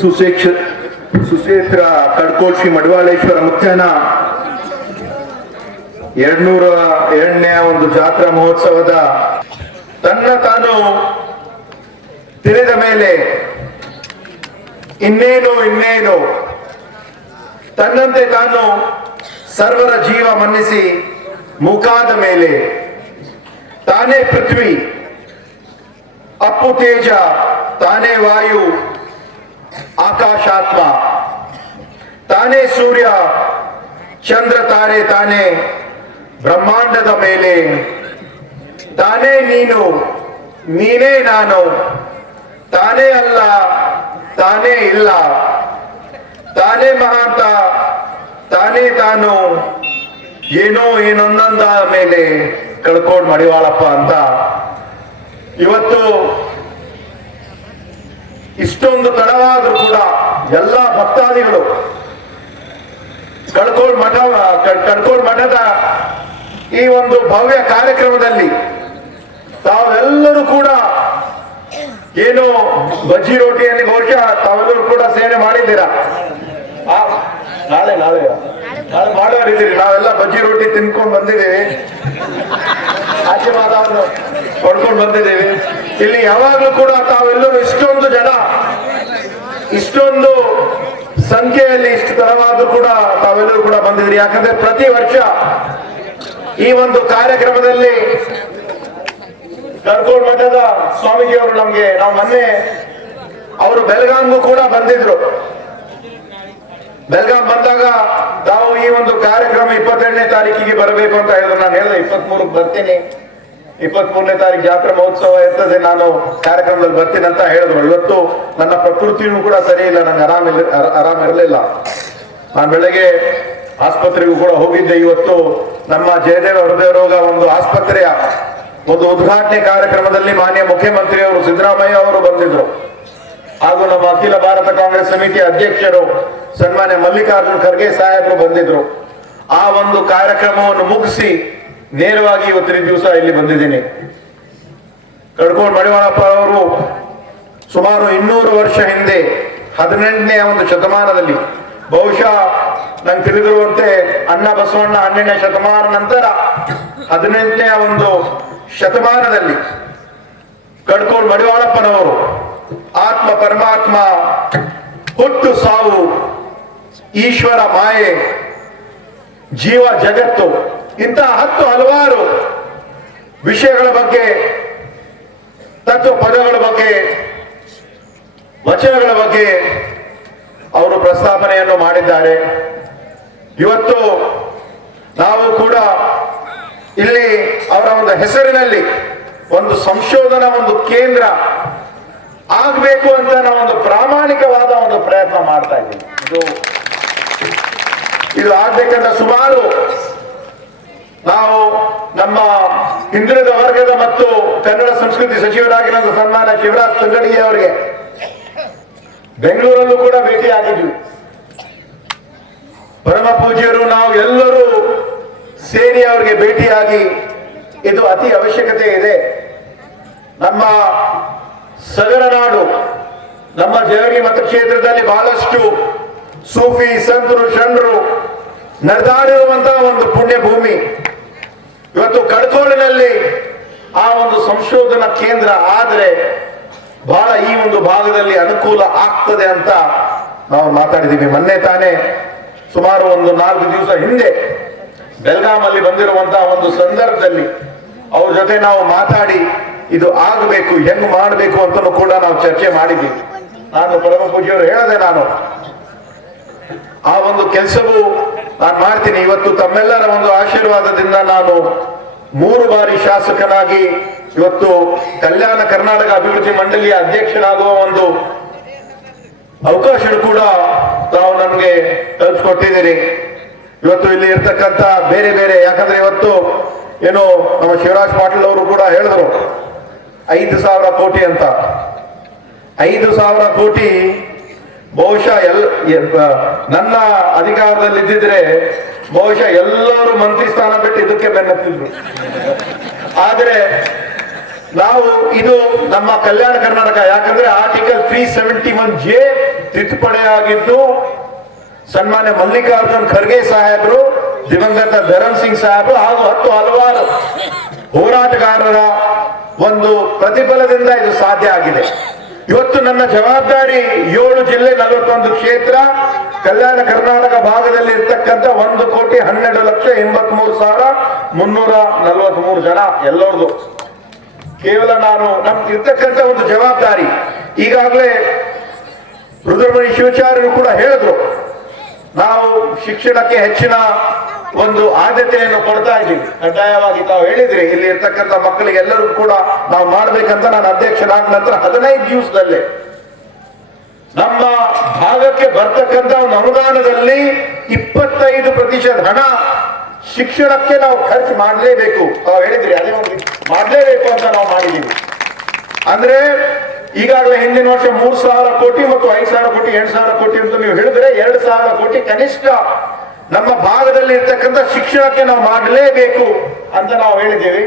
ಸುಶೇಕ್ಷ ಸುಶೇತ್ರ ಕಡ್ಕೋಳ್ ಮಡಿವಾಳೇಶ್ವರ ಮುತ್ಯನ ಎರಡ್ನೂರ ಎರಡನೇ ಒಂದು ಜಾತ್ರಾ ಮಹೋತ್ಸವದ ತನ್ನ ತಾನು ತಿಳಿದ ಮೇಲೆ ಇನ್ನೇನು ಇನ್ನೇನು ತನ್ನಂತೆ ತಾನು ಸರ್ವರ ಜೀವ ಮನ್ನಿಸಿ ಮುಖಾದ ಮೇಲೆ ತಾನೇ ಪೃಥ್ವಿ, ಅಪ್ಪು ತೇಜ, ತಾನೇ ವಾಯು ಆಕಾಶಾತ್ಮ. ತಾನೇ ಸೂರ್ಯ, ಚಂದ್ರ ತಾರೆ ತಾನೇ, ಬ್ರಹ್ಮಾಂಡದ ಮೇಲೆ. ತಾನೇ ನೀನು, ನೀನೇ ನಾನು. ತಾನೇ ಅಲ್ಲ, ತಾನೇ ಇಲ್ಲ. ತಾನೇ ಮಹಾಂತ, ತಾನೇ ತಾನು. ಏನೋ ಏನೊಂದೊಂದ ಮೇಲೆ ಕಳ್ಕೊಂಡ್ ಮಡಿವಾಳಪ್ಪ ಅಂತ. ಇವತ್ತು ಇಷ್ಟೊಂದು ತಡವಾದ್ರೂ ಕೂಡ ಎಲ್ಲ ಭಕ್ತಾದಿಗಳು ಕಡ್ಕೋಳ್ ಮಠ ಕಡ್ಕೋಳ್ ಮಠದ ಈ ಒಂದು ಭವ್ಯ ಕಾರ್ಯಕ್ರಮದಲ್ಲಿ ತಾವೆಲ್ಲರೂ ಕೂಡ ಏನು ಬಜ್ಜಿ ರೋಟಿಯಲ್ಲಿ ಬಹುಶಃ ತಾವೆಲ್ಲರೂ ಕೂಡ ಸೇವೆ ಮಾಡಿದ್ದೀರಾ? ನಾಳೆ ನಾಳೆ. ನಾಳೆ ಮಾಡೋರಿದ್ದೀರಿ ನಾವೆಲ್ಲ ಬಜ್ಜಿ ರೋಟಿ ತಿನ್ಕೊಂಡು ಬಂದಿದ್ದೀವಿ. ಆಶೀರ್ವಾದವನ್ನು ಪಡ್ಕೊಂಡು ಬಂದಿದ್ದೀವಿ. ಇಲ್ಲಿ ಯಾವಾಗಲೂ ಕೂಡ ತಾವೆಲ್ಲರೂ ಇಷ್ಟೊಂದು ಸಂಖ್ಯೆಯಲ್ಲಿ ಇಷ್ಟು ತರವಾದ್ರೂ ಕೂಡ ತಾವೆಲ್ಲರೂ ಕೂಡ ಬಂದಿದ್ರಿ ಯಾಕಂದ್ರೆ ಪ್ರತಿ ವರ್ಷ ಈ ಒಂದು ಕಾರ್ಯಕ್ರಮದಲ್ಲಿ ಕರ್ಕೋಡ್ ಮಠದ ಸ್ವಾಮೀಜಿಯವರು ನಮ್ಗೆ, ನಾವು ಮೊನ್ನೆ ಅವರು ಬೆಳಗಾಂಗೂ ಕೂಡ ಬಂದಿದ್ರು. ಬೆಳಗಾಂ ಬಂದಾಗ ತಾವು ಈ ಒಂದು ಕಾರ್ಯಕ್ರಮ ಇಪ್ಪತ್ತೆರಡನೇ ತಾರೀಕಿಗೆ ಬರಬೇಕು ಅಂತ ಹೇಳಿದ್ರು. ನಾನು ಹೇಳಿದೆ ಇಪ್ಪತ್ತ್ ಮೂರಕ್ಕೆ ಬರ್ತೀನಿ. ಇಪ್ಪತ್ತ್ ಮೂರನೇ ತಾರೀಕು ಜಾತ್ರಾ ಮಹೋತ್ಸವ ಇರ್ತದೆ. ನಾನು ಕಾರ್ಯಕ್ರಮದಲ್ಲಿ ಬರ್ತೀನಿ ಅಂತ ಹೇಳಿದ್ರು. ಇವತ್ತು ನನ್ನ ಪ್ರಕೃತಿಯೂ ಕೂಡ ಸರಿ ಇಲ್ಲ. ನಂಗೆ ಆರಾಮ ಆರಾಮ ಇರಲಿಲ್ಲ. ನಾನು ಬೆಳಗ್ಗೆ ಆಸ್ಪತ್ರೆಗೂ ಕೂಡ ಹೋಗಿದ್ದೆ. ಇವತ್ತು ನಮ್ಮ ಜಯದೇವ ಹೃದಯ ರೋಗ ಒಂದು ಆಸ್ಪತ್ರೆಯ ಒಂದು ಉದ್ಘಾಟನೆ ಕಾರ್ಯಕ್ರಮದಲ್ಲಿ ಮಾನ್ಯ ಮುಖ್ಯಮಂತ್ರಿಯವರು ಸಿದ್ದರಾಮಯ್ಯ ಅವರು ಬಂದಿದ್ರು. ಹಾಗೂ ನಮ್ಮ ಅಖಿಲ ಭಾರತ ಕಾಂಗ್ರೆಸ್ ಸಮಿತಿ ಅಧ್ಯಕ್ಷರು ಸನ್ಮಾನ್ಯ ಮಲ್ಲಿಕಾರ್ಜುನ್ ಖರ್ಗೆ ಸಾಹೇಬರು ಬಂದಿದ್ರು. ಆ ಒಂದು ಕಾರ್ಯಕ್ರಮವನ್ನು ಮುಗಿಸಿ ನೇರವಾಗಿ ಇವತ್ತಿನ ದಿವಸ ಇಲ್ಲಿ ಬಂದಿದ್ದೀನಿ. ಕಡ್ಕೋಡ್ ಮಡಿವಾಳಪ್ಪ ಅವರು ಸುಮಾರು ಇನ್ನೂರು ವರ್ಷ ಹಿಂದೆ ಹದಿನೆಂಟನೇ ಒಂದು ಶತಮಾನದಲ್ಲಿ ಬಹುಶಃ ನಂಗೆ ತಿಳಿದಿರುವಂತೆ ಅಣ್ಣ ಬಸವಣ್ಣ ಹನ್ನೆರಡನೇ ಶತಮಾನ ನಂತರ ಹದಿನೆಂಟನೇ ಒಂದು ಶತಮಾನದಲ್ಲಿ ಕಡ್ಕೋಡ್ ಮಡಿವಾಳಪ್ಪನವರು ಆತ್ಮ ಪರಮಾತ್ಮ ಹುಟ್ಟು ಸಾವು ಈಶ್ವರ ಮಾಯೆ ಜೀವ ಜಗತ್ತು ಇಂತಹ ಹತ್ತು ಹಲವಾರು ವಿಷಯಗಳ ಬಗ್ಗೆ, ತತ್ವ ಪದಗಳ ಬಗ್ಗೆ, ವಚನಗಳ ಬಗ್ಗೆ ಅವರು ಪ್ರಸ್ತಾಪನೆಯನ್ನು ಮಾಡಿದ್ದಾರೆ. ಇವತ್ತು ನಾವು ಕೂಡ ಇಲ್ಲಿ ಅವರ ಒಂದು ಹೆಸರಿನಲ್ಲಿ ಒಂದು ಸಂಶೋಧನಾ ಒಂದು ಕೇಂದ್ರ ಆಗ್ಬೇಕು ಅಂತ ನಾವು ಒಂದು ಪ್ರಾಮಾಣಿಕವಾದ ಒಂದು ಪ್ರಯತ್ನ ಮಾಡ್ತಾ ಇದ್ದೀವಿ. ಇದು ಇದು ಆಗ್ಬೇಕಂತ ಸುಮಾರು ನಾವು ನಮ್ಮ ಹಿಂದುಳಿದ ವರ್ಗದ ಮತ್ತು ಕನ್ನಡ ಸಂಸ್ಕೃತಿ ಸಚಿವರಾಗಿರೋದು ಸನ್ಮಾನ ಶಿವರಾಜ್ ತಂಗಡಿ ಅವರಿಗೆ ಬೆಂಗಳೂರಲ್ಲೂ ಕೂಡ ಭೇಟಿಯಾಗಿದ್ವಿ. ಪರಮ ಪೂಜ್ಯರು, ನಾವು ಎಲ್ಲರೂ ಸೇರಿ ಅವರಿಗೆ ಭೇಟಿಯಾಗಿ ಇದು ಅತಿ ಅವಶ್ಯಕತೆ ಇದೆ. ನಮ್ಮ ಸಗರ ನಾಡು, ನಮ್ಮ ಮತ್ತು ಮತಕ್ಷೇತ್ರದಲ್ಲಿ ಬಹಳಷ್ಟು ಸೂಫಿ, ಸಂತರು ಶರಣರು ನಡೆದಾಡಿರುವಂತಹ ಒಂದು ಪುಣ್ಯ ಭೂಮಿ ಇವತ್ತು ಕಳ್ಕೋಳಿನಲ್ಲಿ ಆ ಒಂದು ಸಂಶೋಧನಾ ಕೇಂದ್ರ ಆದ್ರೆ ಬಹಳ ಈ ಒಂದು ಭಾಗದಲ್ಲಿ ಅನುಕೂಲ ಆಗ್ತದೆ ಅಂತ ನಾವು ಮಾತಾಡಿದೀವಿ ಮೊನ್ನೆ ತಾನೇ ಸುಮಾರು ಒಂದು ನಾಲ್ಕು ದಿವಸ ಹಿಂದೆ ಬೆಲ್ಗಾಮಲ್ಲಿ ಬಂದಿರುವಂತಹ ಒಂದು ಸಂದರ್ಭದಲ್ಲಿ ಅವ್ರ ಜೊತೆ ನಾವು ಮಾತಾಡಿ ಇದು ಆಗಬೇಕು, ಹೆಂಗ್ ಮಾಡಬೇಕು ಅಂತ ಕೂಡ ನಾವು ಚರ್ಚೆ ಮಾಡಿದ್ದೀವಿ ನಾನು ಪರಮ ಪೂಜ್ಯವರು ಹೇಳದೆ ನಾನು ಆ ಒಂದು ಕೆಲಸವು ನಾನು ಮಾಡ್ತೀನಿ. ಇವತ್ತು ತಮ್ಮೆಲ್ಲರ ಒಂದು ಆಶೀರ್ವಾದದಿಂದ ನಾನು ಮೂರು ಬಾರಿ ಶಾಸಕನಾಗಿ ಇವತ್ತು ಕಲ್ಯಾಣ ಕರ್ನಾಟಕ ಅಭಿವೃದ್ಧಿ ಮಂಡಳಿಯ ಅಧ್ಯಕ್ಷನಾಗುವ ಒಂದು ಅವಕಾಶ ಕೂಡ ತಾವು ನಮಗೆ ಕಲ್ಪಿಸ್ಕೊಟ್ಟಿದ್ದೀರಿ ಇವತ್ತು ಇಲ್ಲಿ ಇರ್ತಕ್ಕಂಥ ಬೇರೆ ಬೇರೆ, ಯಾಕಂದ್ರೆ ಇವತ್ತು ಏನು ನಮ್ಮ ಶಿವರಾಜ್ ಪಾಟೀಲ್ ಅವರು ಕೂಡ ಹೇಳಿದ್ರು, ಐದು ಸಾವಿರ ಕೋಟಿ ಅಂತ. ಐದು ಸಾವಿರ ಕೋಟಿ ಬಹುಶಃ ಎಲ್ ನನ್ನ ಅಧಿಕಾರದಲ್ಲಿ ಇದ್ದಿದ್ರೆ ಬಹುಶಃ ಎಲ್ಲರೂ ಮಂತ್ರಿ ಸ್ಥಾನ ಬಿಟ್ಟು ಇದಕ್ಕೆ ಬೆನ್ನತ್ತಿದ್ರು. ಆದ್ರೆ ನಾವು ಇದು ನಮ್ಮ ಕಲ್ಯಾಣ ಕರ್ನಾಟಕ, ಯಾಕಂದ್ರೆ article three seventy one J ತಿದ್ದುಪಡೆಯಾಗಿದ್ದು ಸನ್ಮಾನ್ಯ ಮಲ್ಲಿಕಾರ್ಜುನ್ ಖರ್ಗೆ ಸಾಹೇಬರು, ದಿವಂಗತ ಧರಮ್ ಸಿಂಗ್ ಸಾಹೇಬರು ಹಾಗೂ ಹತ್ತು ಹಲವಾರು ಹೋರಾಟಗಾರರ ಒಂದು ಪ್ರತಿಫಲದಿಂದ ಇದು ಸಾಧ್ಯ ಆಗಿದೆ. ಇವತ್ತು ನನ್ನ ಜವಾಬ್ದಾರಿ ಏಳು ಜಿಲ್ಲೆ ನಲವತ್ತೊಂದು ಕ್ಷೇತ್ರ, ಕಲ್ಯಾಣ ಕರ್ನಾಟಕ ಭಾಗದಲ್ಲಿ ಇರ್ತಕ್ಕಂಥ ಒಂದು ಕೋಟಿ ಹನ್ನೆರಡು ಲಕ್ಷ ಎಂಬತ್ಮೂರು ಸಾವಿರ ಮುನ್ನೂರ ನಲವತ್ಮೂರು ಜನ ಎಲ್ಲರದು. ಕೇವಲ ನಾನು ನಮ್ಗೆ ಇರ್ತಕ್ಕಂಥ ಒಂದು ಜವಾಬ್ದಾರಿ. ಈಗಾಗಲೇ ರುದ್ರಮಣಿ ಶಿವಚಾರ್ಯರು ಕೂಡ ಹೇಳಿದ್ರು, ನಾವು ಶಿಕ್ಷಣಕ್ಕೆ ಹೆಚ್ಚಿನ ಒಂದು ಆದ್ಯತೆಯನ್ನು ಕೊಡ್ತಾ ಇದ್ದೀವಿ. ಕಡ್ಡಾಯವಾಗಿ ತಾವು ಹೇಳಿದ್ರಿ, ಇಲ್ಲಿ ಇರ್ತಕ್ಕಂಥ ಮಕ್ಕಳಿಗೆ ಎಲ್ಲರೂ ಕೂಡ ನಾವು ಮಾಡ್ಬೇಕಂತ ನಾನು ಅಧ್ಯಕ್ಷರಾದ ನಂತರ ಹದಿನೈದು ದಿವಸದಲ್ಲೇ ನಮ್ಮ ಭಾಗಕ್ಕೆ ಬರ್ತಕ್ಕಂಥ ಒಂದು ಅನುದಾನದಲ್ಲಿ ಇಪ್ಪತ್ತೈದು ಪ್ರತಿಶತ ಹಣ ಶಿಕ್ಷಣಕ್ಕೆ ನಾವು ಖರ್ಚು ಮಾಡಲೇಬೇಕು. ತಾವು ಹೇಳಿದ್ರಿ, ಅದೇ ಒಂದು ಮಾಡಲೇಬೇಕು ಅಂತ ನಾವು ಮಾಡಿದ್ದೀವಿ. ಅಂದ್ರೆ ಈಗಾಗಲೇ ಹಿಂದಿನ ವರ್ಷ ಮೂರ್ ಸಾವಿರ ಕೋಟಿ ಮತ್ತು ಐದು ಸಾವಿರ ಕೋಟಿ, ಎಂಟು ಸಾವಿರ ಕೋಟಿ ಅಂತ ನೀವು ಹೇಳಿದ್ರೆ ಎರಡು ಸಾವಿರ ಕೋಟಿ ಕನಿಷ್ಠ ನಮ್ಮ ಭಾಗದಲ್ಲಿ ಇರ್ತಕ್ಕಂಥ ಶಿಕ್ಷಣಕ್ಕೆ ನಾವು ಮಾಡಲೇಬೇಕು ಅಂತ ನಾವು ಹೇಳಿದ್ದೇವೆ.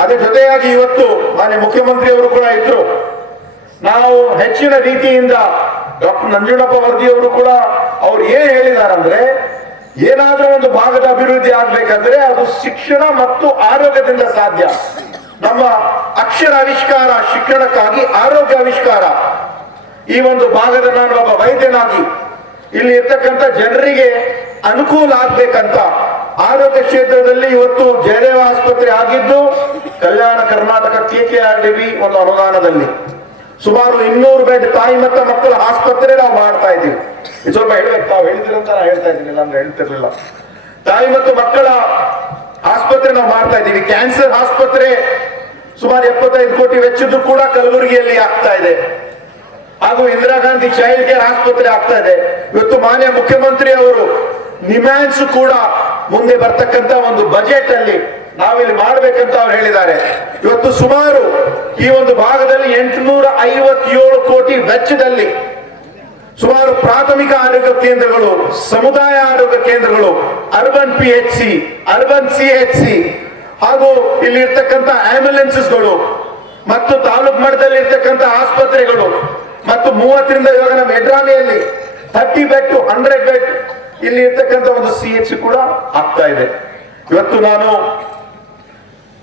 ಅದೇ ಜೊತೆಯಾಗಿ ಇವತ್ತು ಮಾನ್ಯ ಮುಖ್ಯಮಂತ್ರಿಯವರು ಕೂಡ ಇದ್ರು. ನಾವು ಹೆಚ್ಚಿನ ರೀತಿಯಿಂದ ಡಾಕ್ಟರ್ ನಂಜುಂಡಪ್ಪ ವರದಿಯವರು ಕೂಡ ಅವ್ರು ಏನ್ ಹೇಳಿದಾರಂದ್ರೆ, ಏನಾದ್ರೂ ಒಂದು ಭಾಗದ ಅಭಿವೃದ್ಧಿ ಆಗ್ಬೇಕಂದ್ರೆ ಅದು ಶಿಕ್ಷಣ ಮತ್ತು ಆರೋಗ್ಯದಿಂದ ಸಾಧ್ಯ. ನಮ್ಮ ಅಕ್ಷರ ಆವಿಷ್ಕಾರ, ಶಿಕ್ಷಣಕ್ಕಾಗಿ ಆರೋಗ್ಯ ಆವಿಷ್ಕಾರ. ಈ ಒಂದು ಭಾಗದ ನಾನು ಒಬ್ಬ ವೈದ್ಯನಾಗಿ, ಇಲ್ಲಿ ಇರ್ತಕ್ಕಂಥ ಜನರಿಗೆ ಅನುಕೂಲ ಆಗ್ಬೇಕಂತ ಆರೋಗ್ಯ ಕ್ಷೇತ್ರದಲ್ಲಿ ಇವತ್ತು ಜಯದೇವ ಆಸ್ಪತ್ರೆ ಆಗಿದ್ದು Kalyana Karnataka K K R D B ಒಂದು ಅನುದಾನದಲ್ಲಿ. ಸುಮಾರು ಇನ್ನೂರು ಬೆಡ್ ತಾಯಿ ಮತ್ತು ಮಕ್ಕಳ ಆಸ್ಪತ್ರೆ ನಾವು ಮಾಡ್ತಾ ಇದ್ದೀವಿ. ಇದು ಸ್ವಲ್ಪ ಹೇಳ್ಬೇಕು ತಾವು ಹೇಳಿದಿರಂತ ನಾನು ಹೇಳ್ತಾ ಇದ್ದೀನಿ ಇಲ್ಲ ಅಂದ್ರೆ ಹೇಳ್ತಿರ್ಲಿಲ್ಲ. ತಾಯಿ ಮತ್ತು ಮಕ್ಕಳ ಆಸ್ಪತ್ರೆ ನಾವು ಮಾಡ್ತಾ ಇದ್ದೀವಿ. ಕ್ಯಾನ್ಸರ್ ಆಸ್ಪತ್ರೆ ಸುಮಾರು ಎಪ್ಪತ್ತೈದು ಕೋಟಿ ವೆಚ್ಚದ್ದು ಕೂಡ ಕಲಬುರಗಿಯಲ್ಲಿ ಆಗ್ತಾ ಇದೆ. ಹಾಗೂ ಇಂದಿರಾ ಗಾಂಧಿ ಚೈಲ್ಡ್ ಕೇರ್ ಆಸ್ಪತ್ರೆ ಆಗ್ತಾ ಇದೆ. ಇವತ್ತು ಮಾನ್ಯ ಮುಖ್ಯಮಂತ್ರಿ ಅವರು ನಿಮ್ಯಾನ್ಸ್ ಕೂಡ ಮುಂದೆ ಬರ್ತಕ್ಕಂತ ಒಂದು ಬಜೆಟ್ ಅಲ್ಲಿ ನಾವಿಲ್ಲಿ ಮಾಡ್ಬೇಕಂತ ಅವ್ರು ಹೇಳಿದ್ದಾರೆ. ಇವತ್ತು ಸುಮಾರು ಈ ಒಂದು ಭಾಗದಲ್ಲಿ ಎಂಟುನೂರ ಐವತ್ತೇಳು ಕೋಟಿ ವೆಚ್ಚದಲ್ಲಿ ಸುಮಾರು ಪ್ರಾಥಮಿಕ ಆರೋಗ್ಯ ಕೇಂದ್ರಗಳು, ಸಮುದಾಯ ಆರೋಗ್ಯ ಕೇಂದ್ರಗಳು urban P H C urban C H C ಹಾಗೂ ಇಲ್ಲಿ ಇರ್ತಕ್ಕಂಥ ಆಂಬ್ಯುಲೆನ್ಸಸ್ಗಳು ಮತ್ತು ತಾಲೂಕು ಮಟ್ಟದಲ್ಲಿ ಇರ್ತಕ್ಕಂಥ ಆಸ್ಪತ್ರೆಗಳು ಮತ್ತು ಮೂವತ್ತರಿಂದ ಇವಾಗ ನಮ್ಮ ಎಡ್ರಾಮಿಯಲ್ಲಿ thirty bed to hundred bed ಇಲ್ಲಿ ಇರ್ತಕ್ಕಂಥ ಒಂದು ಸಿ ಎಚ್ ಕೂಡ ಆಗ್ತಾ ಇದೆ. ಇವತ್ತು ನಾನು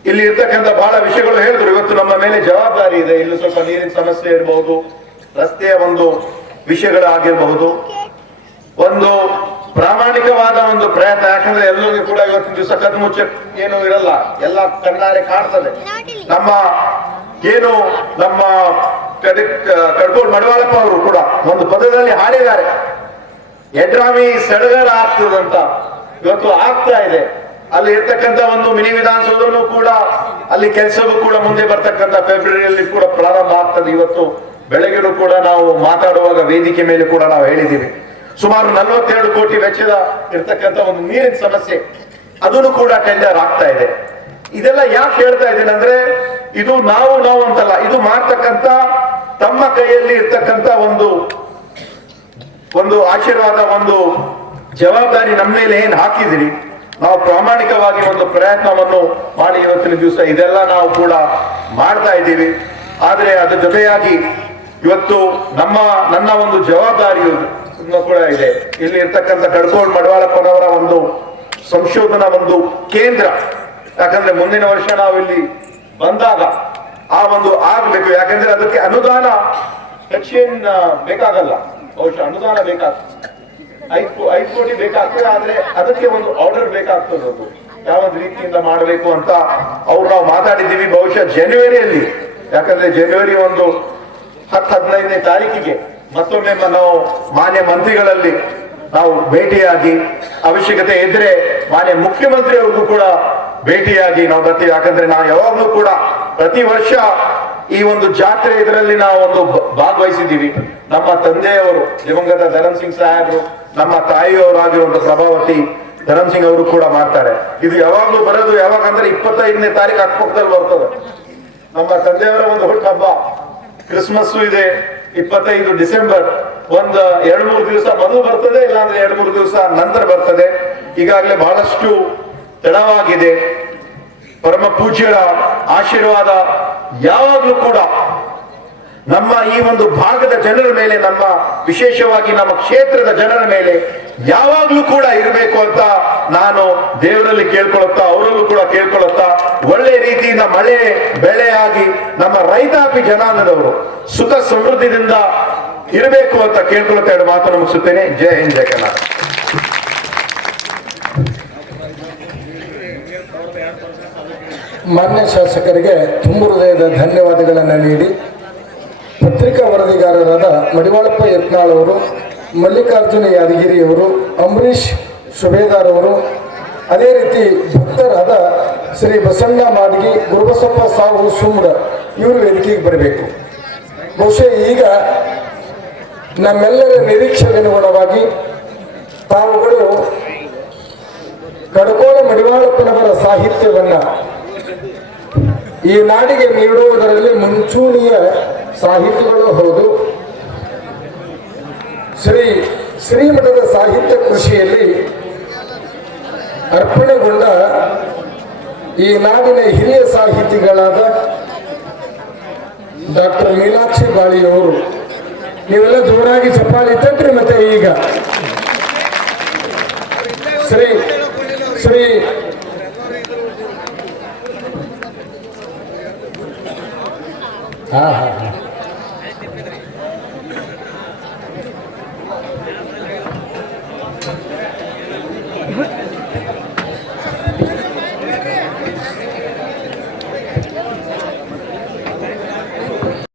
ಇಲ್ಲಿ ಇರ್ತಕ್ಕಂತ ಬಹಳ ವಿಷಯಗಳು ಹೇಳಿದ್ರು. ಇವತ್ತು ನಮ್ಮ ಮೇಲೆ ಜವಾಬ್ದಾರಿ ಇದೆ. ಇಲ್ಲಿ ಸ್ವಲ್ಪ ನೀರಿನ ಸಮಸ್ಯೆ ಇರಬಹುದು ರಸ್ತೆಯ ಒಂದು ವಿಷಯಗಳಾಗಿರಬಹುದು. ಒಂದು ಪ್ರಾಮಾಣಿಕವಾದ ಒಂದು ಪ್ರಯತ್ನ. ಯಾಕಂದ್ರೆ ಎಲ್ಲರಿಗೂ ಕೂಡ ಇವತ್ತಿನ ದಿವಸ ಕದ್ಮುಚ್ಚ ಏನು ಇರಲ್ಲ. ಎಲ್ಲ ಕಣ್ಣಾರೆ ಕಾಣ್ತದೆ. ನಮ್ಮ ಏನು ನಮ್ಮ ಕಡ್ಕೋಡ್ ಮಡವಾಳಪ್ಪ ಅವರು ಕೂಡ ಒಂದು ಪದದಲ್ಲಿ ಹಾಡಿದ್ದಾರೆ. ಎಡ್ರಾಮಿ ಸಡಗರ ಆಗ್ತದಂತ ಇವತ್ತು ಆಗ್ತಾ ಇದೆ. ಅಲ್ಲಿ ಇರ್ತಕ್ಕಂಥ ಒಂದು ಮಿನಿ ವಿಧಾನಸೌಧನು ಕೂಡ, ಅಲ್ಲಿ ಕೆಲಸವೂ ಕೂಡ ಮುಂದೆ ಬರ್ತಕ್ಕಂಥ ಫೆಬ್ರವರಿಯಲ್ಲಿ ಕೂಡ ಪ್ರಾರಂಭ ಆಗ್ತದೆ. ಇವತ್ತು ಬೆಳಗಿನ ಕೂಡ ನಾವು ಮಾತಾಡುವಾಗ ವೇದಿಕೆ ಮೇಲೆ ಕೂಡ ನಾವು ಹೇಳಿದ್ದೀವಿ. ಸುಮಾರು ನಲವತ್ತೆರಡು ಕೋಟಿ ವೆಚ್ಚದ ಇರ್ತಕ್ಕಂಥ ಒಂದು ನೀರಿನ ಸಮಸ್ಯೆ ಅದನ್ನು ಕೂಡ ಟೆಂಡರ್ ಆಗ್ತಾ ಇದೆ. ಇದೆಲ್ಲ ಯಾಕೆ ಹೇಳ್ತಾ ಇದ್ದೀನಿ ಅಂದ್ರೆ, ಇದು ನಾವು ನಾವು ಅಂತಲ್ಲ, ಇದು ಮಾಡ್ತಕ್ಕಂಥ ತಮ್ಮ ಕೈಯಲ್ಲಿ ಇರ್ತಕ್ಕಂಥ ಒಂದು ಒಂದು ಆಶೀರ್ವಾದ, ಒಂದು ಜವಾಬ್ದಾರಿ ನಮ್ಮ ಮೇಲೆ ಏನ್ ಹಾಕಿದಿರಿ? ನಾವು ಪ್ರಾಮಾಣಿಕವಾಗಿ ಒಂದು ಪ್ರಯತ್ನವನ್ನು ಮಾಡಿ ಇವತ್ತಿನ ದಿವಸ ಇದೆಲ್ಲ ನಾವು ಕೂಡ ಮಾಡ್ತಾ ಇದ್ದೀವಿ. ಆದ್ರೆ ಅದ್ರ ಜೊತೆಯಾಗಿ ಇವತ್ತು ನಮ್ಮ, ನನ್ನ ಒಂದು ಜವಾಬ್ದಾರಿಯು ಕೂಡ ಇದೆ. ಇಲ್ಲಿ ಇರ್ತಕ್ಕಂಥ ಕಡ್ಕೋಡ್ ಮಡವಾಳಪ್ಪನವರ ಒಂದು ಸಂಶೋಧನಾ ಒಂದು ಕೇಂದ್ರ. ಯಾಕಂದ್ರೆ ಮುಂದಿನ ವರ್ಷ ನಾವು ಇಲ್ಲಿ ಬಂದಾಗ ಆ ಒಂದು ಆಗ್ಬೇಕು. ಯಾಕಂದ್ರೆ ಅದಕ್ಕೆ ಅನುದಾನ ಹೆಚ್ಚೇನ್ ಬೇಕಾಗಲ್ಲ. ಬಹುಶಃ ಅನುದಾನ ಬೇಕಾಗ್ತದೆ. ಐದು ಐದು ಕೋಟಿ ಬೇಕಾಗ್ತದೆ, ಆದ್ರೆ ಅದಕ್ಕೆ ಒಂದು ಆರ್ಡರ್ ಬೇಕಾಗ್ತದೆ ಅದು. ಯಾವ ರೀತಿಯಿಂದ ಮಾಡಬೇಕು ಅಂತ ಅವ್ರು ನಾವು ಮಾತಾಡಿದ್ದೀವಿ ಬಹುಶಃ ಜನವರಿಯಲ್ಲಿ ಯಾಕಂದ್ರೆ ಜನವರಿ ಒಂದು ಹತ್ತು ಹದಿನೈದನೇ ತಾರೀಕಿಗೆ ಮತ್ತೊಮ್ಮೆ ನಾವು ಮಾನ್ಯ ಮಂತ್ರಿಗಳಲ್ಲಿ ನಾವು ಭೇಟಿಯಾಗಿ ಅವಶ್ಯಕತೆ ಇದ್ರೆ ಮಾನ್ಯ ಮುಖ್ಯಮಂತ್ರಿ ಅವ್ರಿಗೂ ಕೂಡ ಭೇಟಿಯಾಗಿ ನಾವು ಬರ್ತೀವಿ. ಯಾಕಂದ್ರೆ ನಾವು ಯಾವಾಗ್ಲೂ ಕೂಡ ಪ್ರತಿ ವರ್ಷ ಈ ಒಂದು ಜಾತ್ರೆ ಇದರಲ್ಲಿ ನಾವು ಒಂದು ಭಾಗವಹಿಸಿದ್ದೀವಿ. ನಮ್ಮ ತಂದೆಯವರು ದಿವಂಗತ ಧರಮ್ ಸಿಂಗ್ ಸಾಹೇಬರು, ನಮ್ಮ ತಾಯಿಯವರಾಗಿರುವಂತ ಪ್ರಭಾವತಿ ಧರಮ್ ಸಿಂಗ್ ಅವರು ಕೂಡ ಮಾಡ್ತಾರೆ. ಇದು ಯಾವಾಗ್ಲೂ ಬರೋದು ಯಾವಾಗ ಅಂದ್ರೆ ಇಪ್ಪತ್ತೈದನೇ ತಾರೀಕು ಅಕ್ಕಪಕ್ಕದಲ್ಲಿ ಬರ್ತದೆ. ನಮ್ಮ ತಂದೆಯವರ ಒಂದು ಹುಟ್ಟುಹಬ್ಬ. ಕ್ರಿಸ್ಮಸ್ ಇದೆ, ಇಪ್ಪತ್ತೈದು ಡಿಸೆಂಬರ್. ಒಂದು ಎರಡು ಮೂರು ದಿವಸ ಮೊದಲು ಬರ್ತದೆ, ಇಲ್ಲಾಂದ್ರೆ ಎರಡು ಮೂರು ದಿವಸ ನಂತರ ಬರ್ತದೆ. ಈಗಾಗಲೇ ಬಹಳಷ್ಟು ತಡವಾಗಿದೆ. ಪರಮ ಪೂಜ್ಯರ ಆಶೀರ್ವಾದ ಯಾವಾಗಲೂ ಕೂಡ ನಮ್ಮ ಈ ಒಂದು ಭಾಗದ ಜನರ ಮೇಲೆ, ನಮ್ಮ ವಿಶೇಷವಾಗಿ ನಮ್ಮ ಕ್ಷೇತ್ರದ ಜನರ ಮೇಲೆ ಯಾವಾಗ್ಲೂ ಕೂಡ ಇರಬೇಕು ಅಂತ ನಾನು ದೇವರಲ್ಲಿ ಕೇಳ್ಕೊಳುತ್ತಾ ಅವರಲ್ಲೂ ಕೂಡ ಕೇಳ್ಕೊಳುತ್ತಾ ಒಳ್ಳೆ ರೀತಿಯಿಂದ ಮಳೆ ಬೆಳೆ ಆಗಿ ನಮ್ಮ ರೈತಾಪಿ ಜನಾಂಗದವರು ಸುಖ ಸಮೃದ್ಧಿಯಿಂದ ಇರಬೇಕು ಅಂತ ಕೇಳ್ಕೊಳ್ತಾ ಎರಡು ಮಾತನ್ನು ಮುಗಿಸುತ್ತೇನೆ. ಜಯ ಹಿಂದ್ ಜಯ ಕರ್ನಾಟಕ. ಮಾನ್ಯ ಶಾಸಕರಿಗೆ ತುಂಬ ಹೃದಯದ ಧನ್ಯವಾದಗಳನ್ನು ನೀಡಿ. ಪತ್ರಿಕಾ ವರದಿಗಾರರಾದ ಮಡಿವಾಳಪ್ಪ ಯತ್ನಾಳ್ ಅವರು, ಮಲ್ಲಿಕಾರ್ಜುನ ಯಾದಗಿರಿಯವರು ಅಂಬರೀಷ್ ಸುಬೇದಾರ್ ಅವರು, ಅದೇ ರೀತಿ ಭಕ್ತರಾದ ಶ್ರೀ ಬಸಣ್ಣ ಮಾಡ್ಗಿ, ಗುರುಬಸಪ್ಪ ಸಾವು ಸುಮ್ಡ ಇವರು ವೇದಿಕೆಗೆ ಬರಬೇಕು. ಬಹುಶಃ ಈಗ ನಮ್ಮೆಲ್ಲರ ನಿರೀಕ್ಷೆಗನುಗುಣವಾಗಿ ತಾವುಗಳು ಕಡಕೋಳ ಮಡಿವಾಳಪ್ಪನವರ ಸಾಹಿತ್ಯವನ್ನ ಈ ನಾಡಿಗೆ ನೀಡುವುದರಲ್ಲಿ ಮುಂಚೂಣಿಯ ಸಾಹಿತಿಗಳು ಹೌದು. ಶ್ರೀ ಶ್ರೀಮಠದ ಸಾಹಿತ್ಯ ಕೃಷಿಯಲ್ಲಿ ಅರ್ಪಣೆಗೊಂಡ ಈ ನಾಡಿನ ಹಿರಿಯ ಸಾಹಿತಿಗಳಾದ ಡಾಕ್ಟರ್ ಮೀನಾಕ್ಷಿ ಬಾಳಿಯವರು. ನೀವೆಲ್ಲ ಜೋರಾಗಿ ಚಪ್ಪಾಳಿ ತಟ್ರಿ ಮತ್ತೆ ಈಗ. ಶ್ರೀ ಶ್ರೀ 啊い、